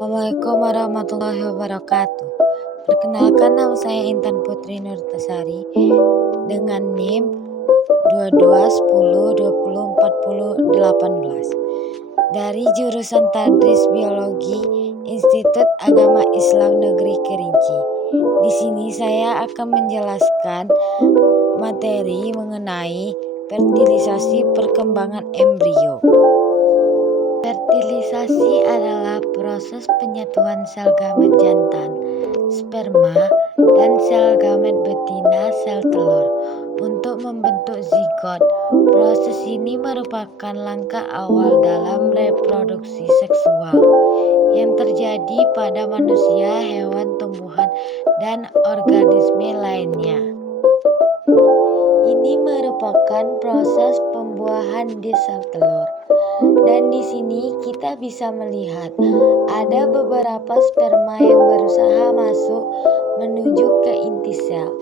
Assalamualaikum warahmatullahi wabarakatuh. Perkenalkan, nama saya Intan Putri Nurtasari dengan NIM 2210204018 dari jurusan Tadris Biologi Institut Agama Islam Negeri Kerinci. Di sini saya akan menjelaskan materi mengenai fertilisasi perkembangan embrio. Fertilisasi adalah proses penyatuan sel gamet jantan, sperma, dan sel gamet betina sel telur untuk membentuk zigot. Proses ini merupakan langkah awal dalam reproduksi seksual yang terjadi pada manusia, hewan, tumbuhan, dan organisme lainnya. Ini merupakan proses pembuahan di sel telur. Dan di sini kita bisa melihat ada beberapa sperma yang berusaha masuk menuju ke inti sel.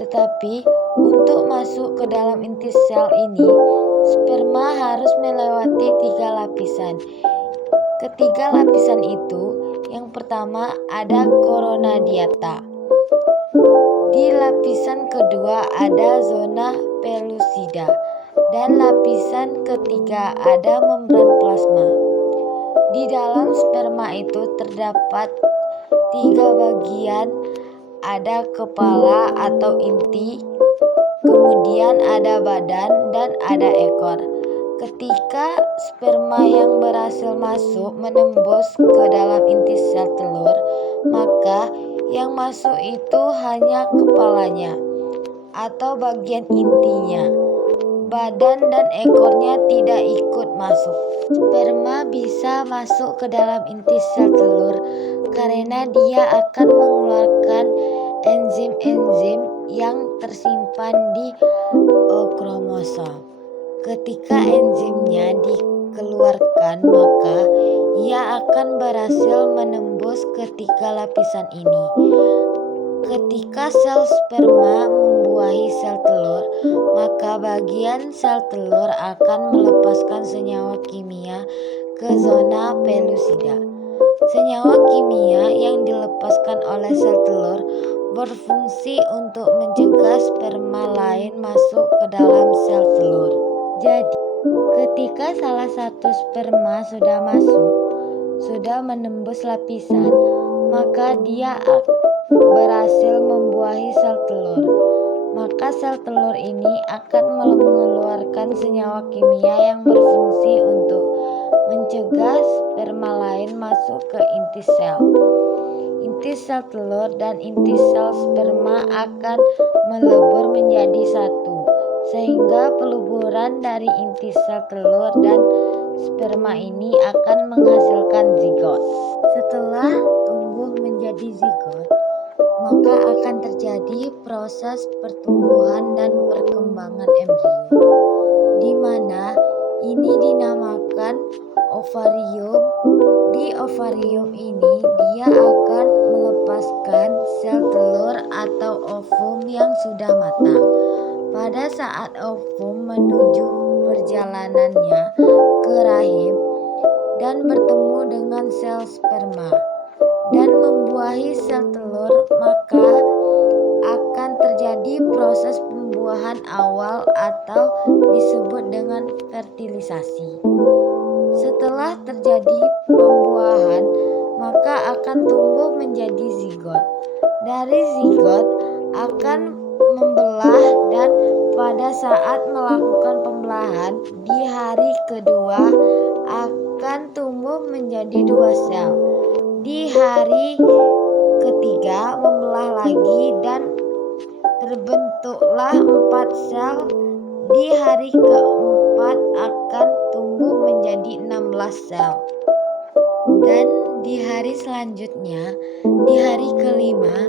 Tetapi untuk masuk ke dalam inti sel ini, sperma harus melewati 3 lapisan. Ketiga lapisan itu, yang pertama ada coronadiata. Di lapisan kedua ada zona pellucida. Dan lapisan ketiga ada membran plasma. Di dalam sperma itu terdapat 3 bagian, ada kepala atau inti, kemudian ada badan, dan ada ekor. Ketika sperma yang berhasil masuk menembus ke dalam inti sel telur, maka yang masuk itu hanya kepalanya atau bagian intinya. Badan dan ekornya tidak ikut masuk. Sperma bisa masuk ke dalam inti sel telur karena dia akan mengeluarkan enzim-enzim yang tersimpan di kromosom. Ketika enzimnya dikeluarkan, maka ia akan berhasil menembus ketiga lapisan ini. Ketika sel sperma membuahi sel telur, maka bagian sel telur akan melepaskan senyawa kimia ke zona pellucida. Senyawa kimia yang dilepaskan oleh sel telur berfungsi untuk mencegah sperma lain masuk ke dalam sel telur. Jadi, ketika salah satu sperma sudah menembus lapisan, maka dia berhasil membuahi sel telur. Maka sel telur ini akan mengeluarkan senyawa kimia yang berfungsi untuk mencegah sperma lain masuk ke inti sel. Inti sel telur dan inti sel sperma akan melebur menjadi satu, sehingga peluburan dari inti sel telur dan sperma ini akan menghasilkan zigot. Setelah tumbuh menjadi zigot, maka akan terjadi proses pertumbuhan dan perkembangan embrio, di mana ini dinamakan ovarium. Di ovarium ini dia akan melepaskan sel telur atau ovum yang sudah matang. Pada saat ovum menuju perjalanannya ke rahim dan bertemu dengan sel sperma dan membuahi sel telur, maka akan terjadi proses pembuahan awal atau disebut dengan fertilisasi. Setelah terjadi pembuahan, maka akan tumbuh menjadi zigot. Dari zigot akan membelah, dan pada saat melakukan pembelahan di hari kedua akan tumbuh menjadi 2 sel. Di hari ketiga membelah lagi dan terbentuklah 4 sel. Di hari keempat akan tumbuh menjadi 16 sel. Dan di hari selanjutnya, di hari kelima,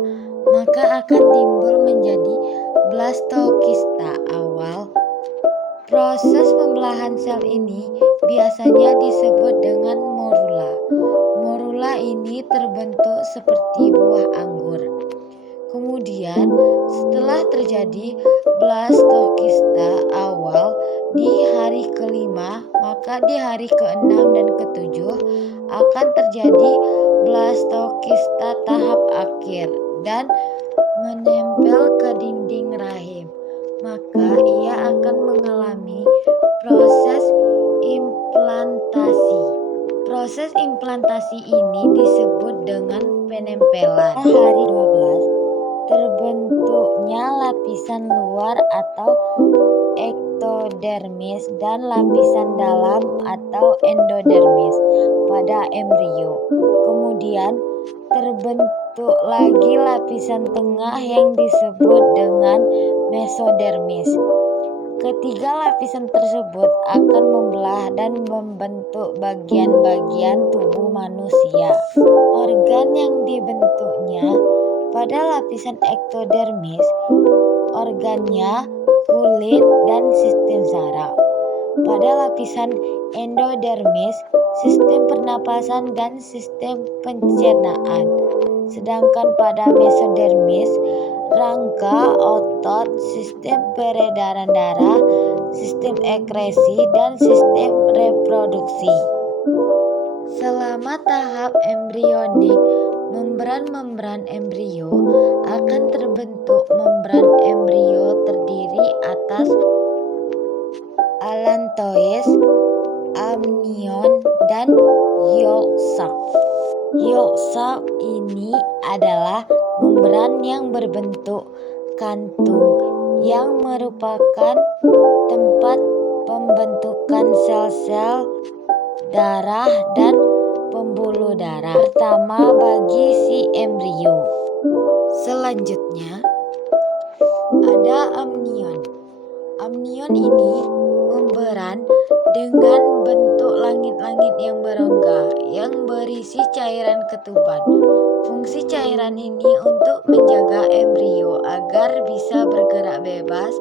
maka akan timbul menjadi blastokista awal. Proses pembelahan sel ini biasanya disebut dengan morula. Morula ini terbentuk seperti buah anggur. Kemudian setelah terjadi blastokista awal di hari kelima, maka di hari ke-6 dan ke-7 akan terjadi blastokista tahap akhir dan menempel ke dinding rahim, maka ia akan mengalami proses implantasi. Proses implantasi ini disebut dengan penempelan. Pada hari 12, terbentuknya lapisan luar atau ektodermis dan lapisan dalam atau endodermis pada embrio. Kemudian terbentuk lagi lapisan tengah yang disebut dengan mesodermis. Ketiga lapisan tersebut akan membelah dan membentuk bagian-bagian tubuh manusia. Organ yang dibentuknya pada lapisan ektodermis, organnya kulit dan sistem saraf. Pada lapisan endodermis, sistem pernapasan dan sistem pencernaan. Sedangkan pada mesodermis, rangka, otot, sistem peredaran darah, sistem ekskresi, dan sistem reproduksi. Selama tahap embrionik, membran-membran embrio akan terbentuk. Membran embrio terdiri atas allantois, amnion, dan yolk sac. Yolk sac ini adalah membran yang berbentuk kantung yang merupakan tempat pembentukan sel-sel darah dan pembuluh darah pertama bagi si embrio. Selanjutnya ada amnion. Amnion ini membran dengan bentuk langit-langit yang berongga yang berisi cairan ketuban. Fungsi cairan ini untuk menjaga embrio agar bisa bergerak bebas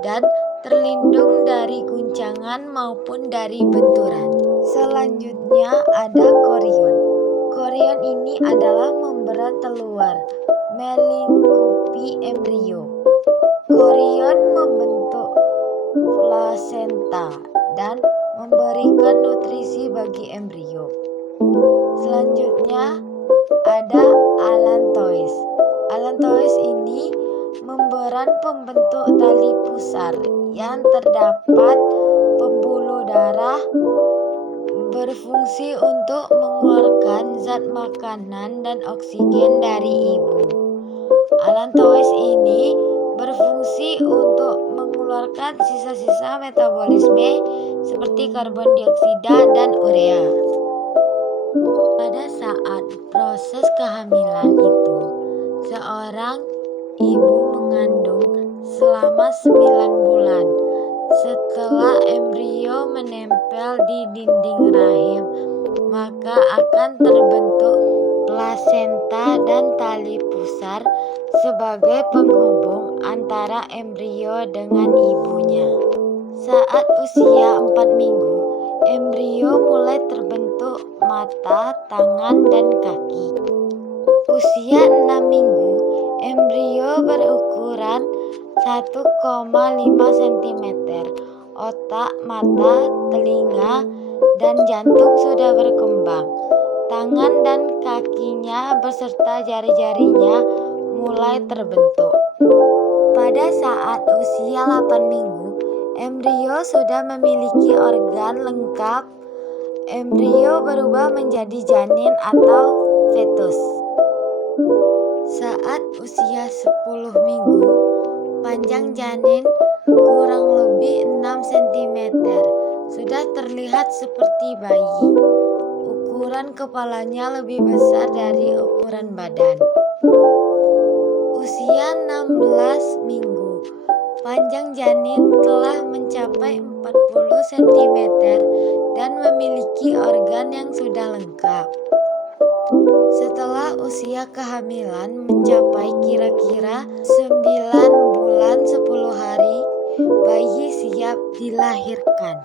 dan terlindung dari guncangan maupun dari benturan. Selanjutnya ada korion. Korion ini adalah membran terluar melingkupi embrio. Korion membentuk plasenta dan memberikan nutrisi bagi embrio. Selanjutnya ada allantois. Allantois ini membran pembentuk tali pusar yang terdapat pembuluh darah, berfungsi untuk mengeluarkan zat makanan dan oksigen dari ibu. Allantois ini berfungsi untuk mengeluarkan sisa-sisa metabolisme seperti karbon dioksida dan urea. Pada saat proses kehamilan itu, seorang ibu mengandung selama 9 bulan. Setelah embrio menempel di dinding rahim, maka akan terbentuk plasenta dan tali pusar sebagai penghubung antara embrio dengan ibunya. Saat usia 4 minggu, embrio mulai terbentuk mata, tangan, dan kaki. Usia 6 minggu, embrio berukuran 1,5 cm. Otak, mata, telinga, dan jantung sudah berkembang. Tangan dan kakinya beserta jari-jarinya mulai terbentuk. Pada saat usia 8 minggu, embrio sudah memiliki organ lengkap. Embrio berubah menjadi janin atau fetus. Saat usia 10 minggu, panjang janin kurang lebih 6 cm. Sudah terlihat seperti bayi. Ukuran kepalanya lebih besar dari ukuran badan. Usia 16 minggu, panjang janin telah mencapai 40 cm dan memiliki organ yang sudah lengkap. Setelah usia kehamilan mencapai kira-kira 9 bulan 10 hari, bayi siap dilahirkan.